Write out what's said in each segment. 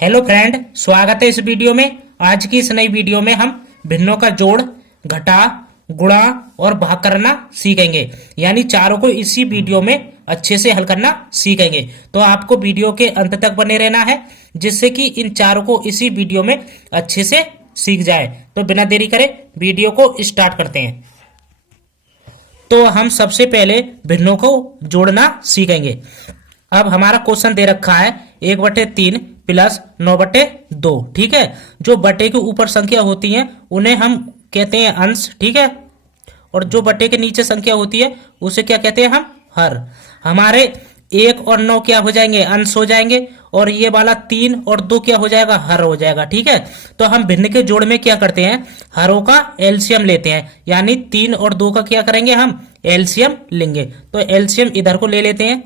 Hello friend, स्वागत है इस वीडियो में। आज की इस नई वीडियो में हम भिन्नों का जोड़, घटा, गुणा और भाग करना सीखेंगे। यानी चारों को इसी वीडियो में अच्छे से हल करना सीखेंगे। तो आपको वीडियो के अंत तक बने रहना है, जिससे कि इन चारों को इसी वीडियो में अच्छे से सीख जाए। तो बिना देरी करे वीडियो को स्टार्ट करते हैं। तो हम सबसे पहले भिन्नों को जोड़ना सीखेंगे। अब हमारा क्वेश्चन दे रखा है 1/3 प्लस 9/2। ठीक है, जो बटे के ऊपर संख्या होती है उन्हें हम कहते हैं अंश। ठीक है, और जो बटे के नीचे संख्या होती है उसे क्या कहते हैं हम हर। हमारे 1 और 9 क्या हो जाएंगे, अंश हो जाएंगे, और ये वाला 3 और 2 क्या हो जाएगा, हर हो जाएगा। ठीक है, तो हम भिन्न के जोड़ में क्या करते हैं, हरों का एलसीएम लेते हैं। यानी 3 और 2 का क्या करेंगे, हम एलसीएम लेंगे। तो एलसीएम इधर को ले लेते हैं।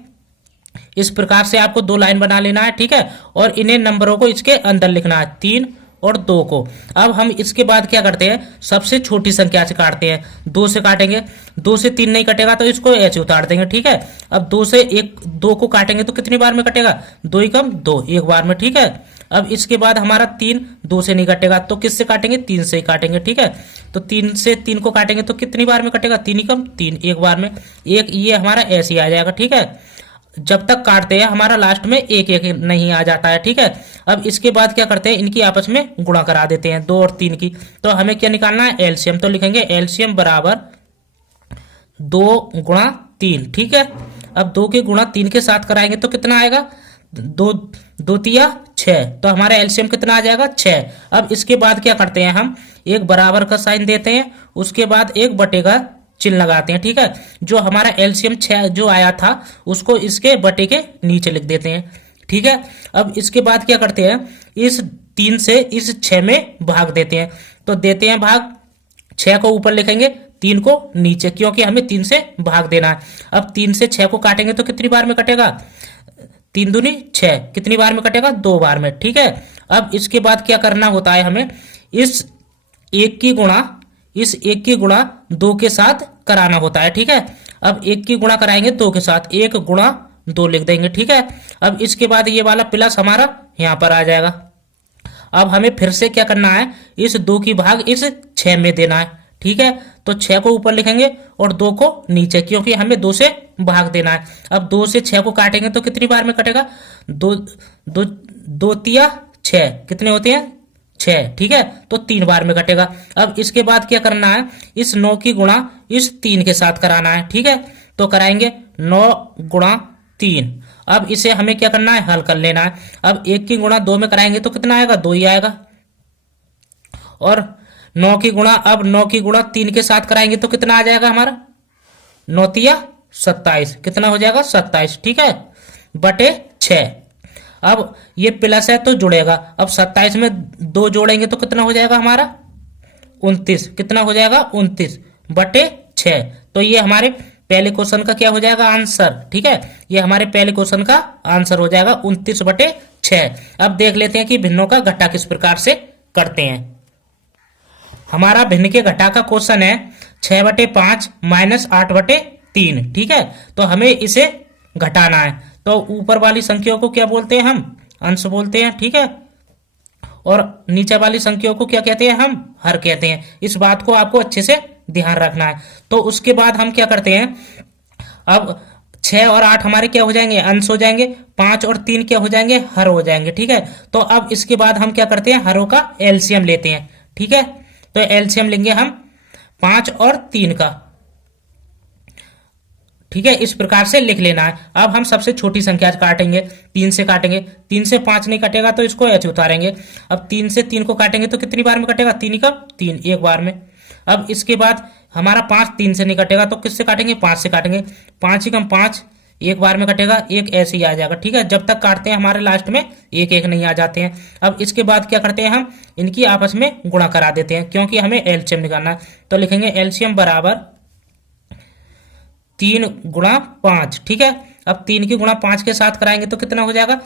इस प्रकार से आपको 2 लाइन बना लेना है। ठीक है, और इन्हें नंबरों को इसके अंदर लिखना है, 3 और 2 को। अब हम इसके बाद क्या करते हैं, सबसे छोटी संख्या से काटते हैं। 2 से काटेंगे, 2 से 3 नहीं कटेगा तो इसको ऐसे उतार देंगे। ठीक है, अब 2 से 2 को काटेंगे तो कितनी बार में कटेगा, 2 ही कम 2, एक बार में। ठीक है, अब इसके बाद हमारा 3 2 से नहीं कटेगा तो किससे काटेंगे, 3 से ही काटेंगे। ठीक है, तो 3 से 3 को काटेंगे तो कितनी बार में कटेगा, 3 ही कम 3, एक बार में। एक ये हमारा ऐसे ही आ जाएगा। ठीक है, जब तक काटते हैं हमारा लास्ट में एक एक नहीं आ जाता है। ठीक है, अब इसके बाद क्या करते हैं, इनकी आपस में गुणा करा देते हैं, 2 और 3 की। तो हमें क्या निकालना है, एलसीएम। तो लिखेंगे एलसीएम बराबर 2 गुणा 3। ठीक है, अब 2 के गुणा 3 के साथ कराएंगे तो कितना आएगा, 2 तिया 6। तो हमारा एलसीएम कितना आ जाएगा, 6। अब इसके बाद क्या करते हैं, हम एक बराबर का साइन देते हैं, उसके बाद एक बटे का चिन्ह लगाते हैं। ठीक है, जो हमारा एलसीएम 6 जो आया था उसको इसके बटे के नीचे लिख देते हैं। ठीक है, अब इसके बाद क्या करते हैं, इस 3 से इस 6 में भाग देते हैं। तो देते हैं भाग, 6 को ऊपर लिखेंगे, 3 को नीचे, क्योंकि हमें 3 से भाग देना है। अब 3 से 6 को काटेंगे तो कितनी बार में कटेगा, 3 दूनी 6, कितनी बार में कटेगा, 2 बार में। ठीक है, अब इसके बाद क्या करना होता है, हमें इस 1 की गुणा 2 के साथ कराना होता है। ठीक है, अब 1 की गुणा कराएंगे 2 के साथ, 1 गुणा 2 लिख देंगे। ठीक है, अब इसके बाद ये वाला प्लस हमारा यहां पर आ जाएगा। अब हमें फिर से क्या करना है, इस 2 की भाग इस 6 में देना है। ठीक है, तो 6 को ऊपर लिखेंगे और 2 को नीचे, क्योंकि हमें 2 से भाग देना है। अब 2 से 6 को काटेंगे तो कितनी बार में कटेगा, 2 तिया 6, कितने होते हैं, 6। ठीक है, तो 3 बार में कटेगा। अब इसके बाद क्या करना है, इस 9 की गुणा इस 3 के साथ कराना है। ठीक है, तो कराएंगे 9 गुणा 3। अब इसे हमें क्या करना है, हल कर लेना है। अब 1 की गुणा 2 में कराएंगे तो कितना आएगा, 2 ही आएगा। और 9 की गुणा, अब 9 की गुणा 3 के साथ कराएंगे तो कितना आ जाएगा हमारा, 9 तिया 27, कितना हो जाएगा, 27। ठीक है, बटे 6। अब ये प्लस है तो जुड़ेगा। अब 27 में 2 जोड़ेंगे तो कितना हो जाएगा हमारा, 29, कितना हो जाएगा, 29 बटे 6। तो ये हमारे पहले क्वेश्चन का क्या हो जाएगा, आंसर। ठीक है, ये हमारे पहले क्वेश्चन का आंसर हो जाएगा 29 बटे 6। अब देख लेते हैं कि भिन्नों का घटा किस प्रकार से करते हैं। हमारा भिन्न के घटा का क्वेश्चन है 6/5 माइनस 8/3। ठीक है, तो हमें इसे घटाना है। तो ऊपर वाली संख्याओं को क्या बोलते हैं, हम अंश बोलते हैं। ठीक है, और नीचे वाली संख्याओं को क्या कहते हैं, हम हर कहते हैं। इस बात को आपको अच्छे से ध्यान रखना है। तो उसके बाद हम क्या करते हैं, अब 6 और 8 हमारे क्या हो जाएंगे, अंश हो जाएंगे। 5 और 3 क्या हो जाएंगे, हर हो जाएंगे। ठीक है, तो अब इसके बाद हम क्या करते हैं, हरों का एलसीएम लेते हैं। ठीक है, तो एलसीएम लेंगे हम 5 और 3 का। ठीक है, इस प्रकार से लिख लेना है। अब हम सबसे छोटी संख्या काटेंगे, 3 से काटेंगे, 3 से 5 नहीं कटेगा तो इसको ऐसे उतारेंगे। अब 3 से 3 को काटेंगे तो कितनी बार में कटेगा, 3 ही कम 3, एक बार में। अब इसके बाद हमारा 5 3 से नहीं कटेगा तो किससे काटेंगे, 5 से काटेंगे, 5 ही कम 5, एक बार में कटेगा, एक ऐसे ही आ जाएगा। ठीक है, जब तक काटते हैं हमारे लास्ट में एक एक नहीं आ जाते हैं। अब इसके बाद क्या करते हैं, हम इनकी आपस में गुणा करा देते हैं, क्योंकि हमें एलसीएम निकालना है। तो लिखेंगे एलसीएम बराबर 3 गुणा 5। ठीक है, अब 3 की गुणा 5 के साथ कराएंगे तो कितना हो जाएगा,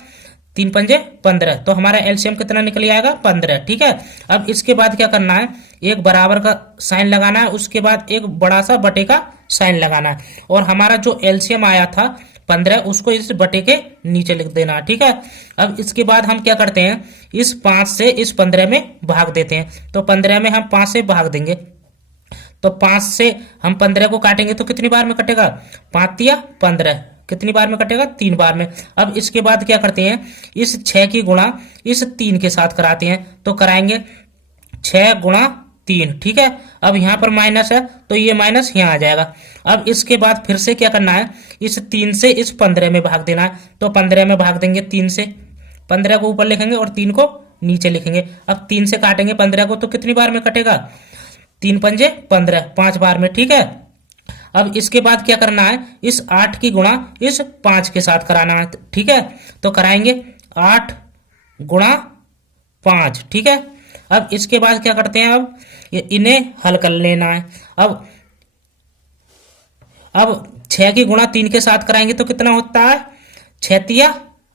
3 पंजे 15। तो हमारा एलसीएम कितना निकल आएगा, 15। ठीक है, अब इसके बाद क्या करना है, एक बराबर का साइन लगाना है, उसके बाद एक बड़ा सा बटे का साइन लगाना है। और हमारा जो एलसीएम आया था 15 उसको इस बटे के नीचे लिख देना, ठीक है। अब इसके बाद हम क्या करते हैं, इस 5 से इस 15 में भाग देते हैं। तो 15 में हम 5 से भाग देंगे, तो 5 से हम 15 को काटेंगे तो कितनी बार में कटेगा, 5 तिया 15, कितनी बार में कटेगा, 3 बार में। अब इसके बाद क्या करते हैं, इस 6 की गुणा इस 3 के साथ कराते हैं, तो कराएंगे 6 गुणा 3, ठीक है। अब यहाँ पर माइनस है तो ये माइनस यहाँ आ जाएगा। अब इसके बाद फिर से क्या करना है, इस 3 से इस 15 में भाग देना है, तो 15 में भाग देंगे 3 से, 15 को ऊपर लिखेंगे और 3 को नीचे लिखेंगे। अब 3 से काटेंगे 15 को तो कितनी बार में कटेगा, 3 पंजे 15, 5 बार में, ठीक है। अब इसके बाद क्या करना है, इस 8 की गुणा इस 5 के साथ कराना है, ठीक है। तो कराएंगे 8 गुणा 5, ठीक है। अब इसके बाद क्या करते हैं, अब इन्हें हल कर लेना है। अब 6 की गुणा 3 के साथ कराएंगे तो कितना होता है, 6 तिया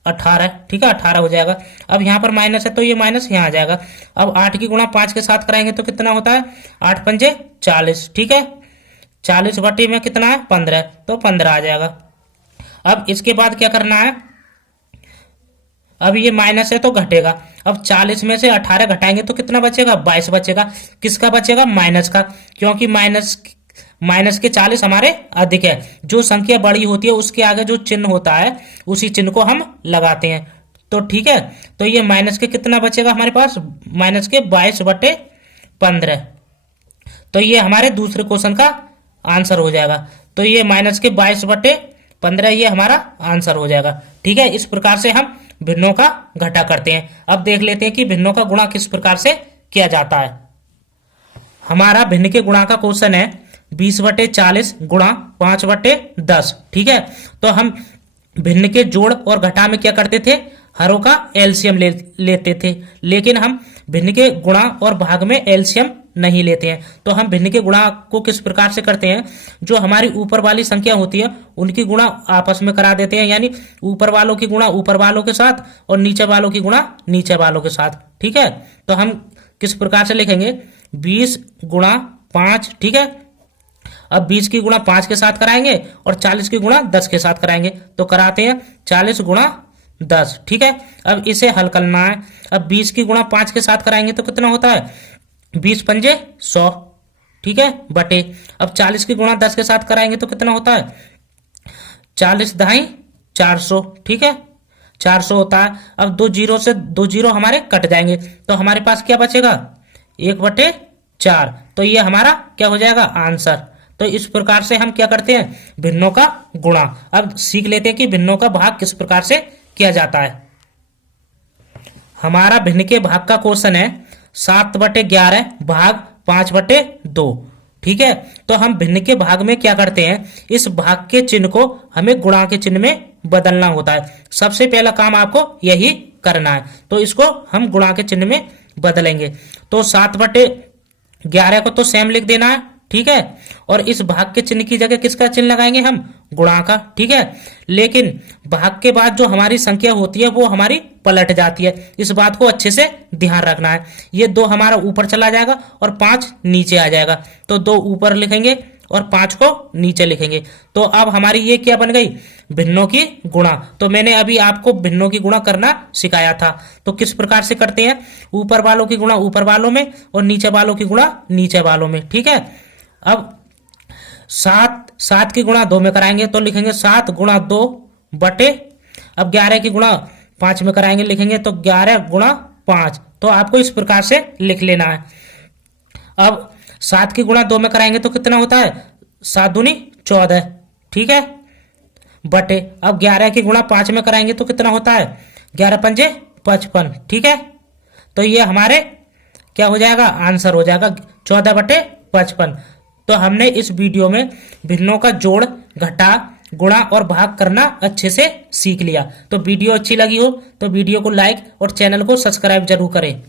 18, ठीक है, 18 हो जाएगा। अब यहाँ पर माइनस है तो ये माइनस यहाँ आ जाएगा। अब 8 की गुणा 5 के साथ कराएंगे तो कितना होता है, 8 पंजे 40, ठीक है, 40 बटे में कितना है 15, तो 15 आ जाएगा। अब इसके बाद क्या करना है, अब ये माइनस है तो घटेगा। अब 40 में से 18 घटाएंगे तो कितना बचेगा, 22 बचेगा। किसका बचेगा, माइनस का, क्योंकि माइनस के 40 हमारे अधिक है। जो संख्या बड़ी होती है उसके आगे जो चिन्ह होता है उसी चिन्ह को हम लगाते हैं, तो ठीक है। तो ये माइनस के कितना बचेगा हमारे पास, माइनस के 22 बटे 15, तो ये हमारे दूसरे क्वेश्चन का आंसर हो जाएगा। तो ये माइनस के 22 बटे 15 ये हमारा आंसर हो जाएगा, ठीक है। इस प्रकार से हम भिन्नों का घटा करते हैं। अब देख लेते हैं कि भिन्नों का गुणा किस प्रकार से किया जाता है। हमारा भिन्न के गुणा का क्वेश्चन है 20 बटे 40 गुणा 5 बटे 10, ठीक है। तो हम भिन्न के जोड़ और घटा में क्या करते थे, हरों का एलसीएम लेते थे, लेकिन हम भिन्न के गुणा और भाग में एलसीएम नहीं लेते हैं। तो हम भिन्न के गुणा को किस प्रकार से करते हैं, जो हमारी ऊपर वाली संख्या होती है उनकी गुणा आपस में करा देते हैं, यानी ऊपर वालों की गुणा ऊपर वालों के साथ और नीचे वालों की गुणा नीचे वालों के साथ, ठीक है। तो हम किस प्रकार से लिखेंगे, 20 गुणा 5, ठीक है। अब 20 की गुणा 5 के साथ कराएंगे और 40 की गुणा 10 के साथ कराएंगे, तो कराते हैं 40 गुणा 10, ठीक है। अब इसे हल करना है। अब 20 की गुणा 5 के साथ कराएंगे तो कितना होता है, 20 पंजे 100, ठीक है, बटे। अब 40 की गुणा 10 के साथ कराएंगे तो कितना होता है, 40 दाई 400, ठीक है, 400 होता है। अब 2 जीरो से 2 जीरो हमारे कट जाएंगे, तो हमारे पास क्या बचेगा, 1/4, तो ये हमारा क्या हो जाएगा, आंसर। तो इस प्रकार से हम क्या करते हैं, भिन्नों का गुणा। अब सीख लेते हैं कि भिन्नों का भाग किस प्रकार से किया जाता है। हमारा भिन्न के भाग का क्वेश्चन है 7/11 भाग 5/2, ठीक है। तो हम भिन्न के भाग में क्या करते हैं, इस भाग के चिन्ह को हमें गुणा के चिन्ह में बदलना होता है। सबसे पहला काम आपको यही करना है, तो इसको हम गुणा के चिन्ह में बदलेंगे। तो 7/11 को तो सेम लिख देना है, ठीक है, और इस भाग के चिन्ह की जगह किसका चिन्ह लगाएंगे हम, गुणा का, ठीक है। लेकिन भाग के बाद जो हमारी संख्या होती है वो हमारी पलट जाती है, इस बात को अच्छे से ध्यान रखना है। ये 2 हमारा ऊपर चला जाएगा और 5 नीचे आ जाएगा, तो 2 ऊपर लिखेंगे और 5 को नीचे लिखेंगे। तो अब हमारी ये क्या बन गई, भिन्नों की गुणा। तो मैंने अभी आपको भिन्नों की गुणा करना सिखाया था, तो किस प्रकार से करते हैं, ऊपर वालों की गुणा ऊपर वालों में और नीचे वालों की गुणा नीचे वालों में, ठीक है। अब 7 की गुणा 2 में कराएंगे तो लिखेंगे 7 गुणा 2 बटे, अब 11 की गुणा 5 में कराएंगे लिखेंगे तो 11 गुणा 5, तो आपको इस प्रकार से लिख लेना है। अब 7 की गुणा 2 में कराएंगे तो कितना होता है, 7 दूनी 14, ठीक है, बटे। अब 11 की गुणा 5 में कराएंगे तो कितना होता है, 11 पंजे 55, ठीक है। तो ये हमारे क्या हो जाएगा, आंसर हो जाएगा 14/55। तो हमने इस वीडियो में भिन्नों का जोड़, घटा, गुणा और भाग करना अच्छे से सीख लिया। तो वीडियो अच्छी लगी हो तो वीडियो को लाइक और चैनल को सब्सक्राइब जरूर करें।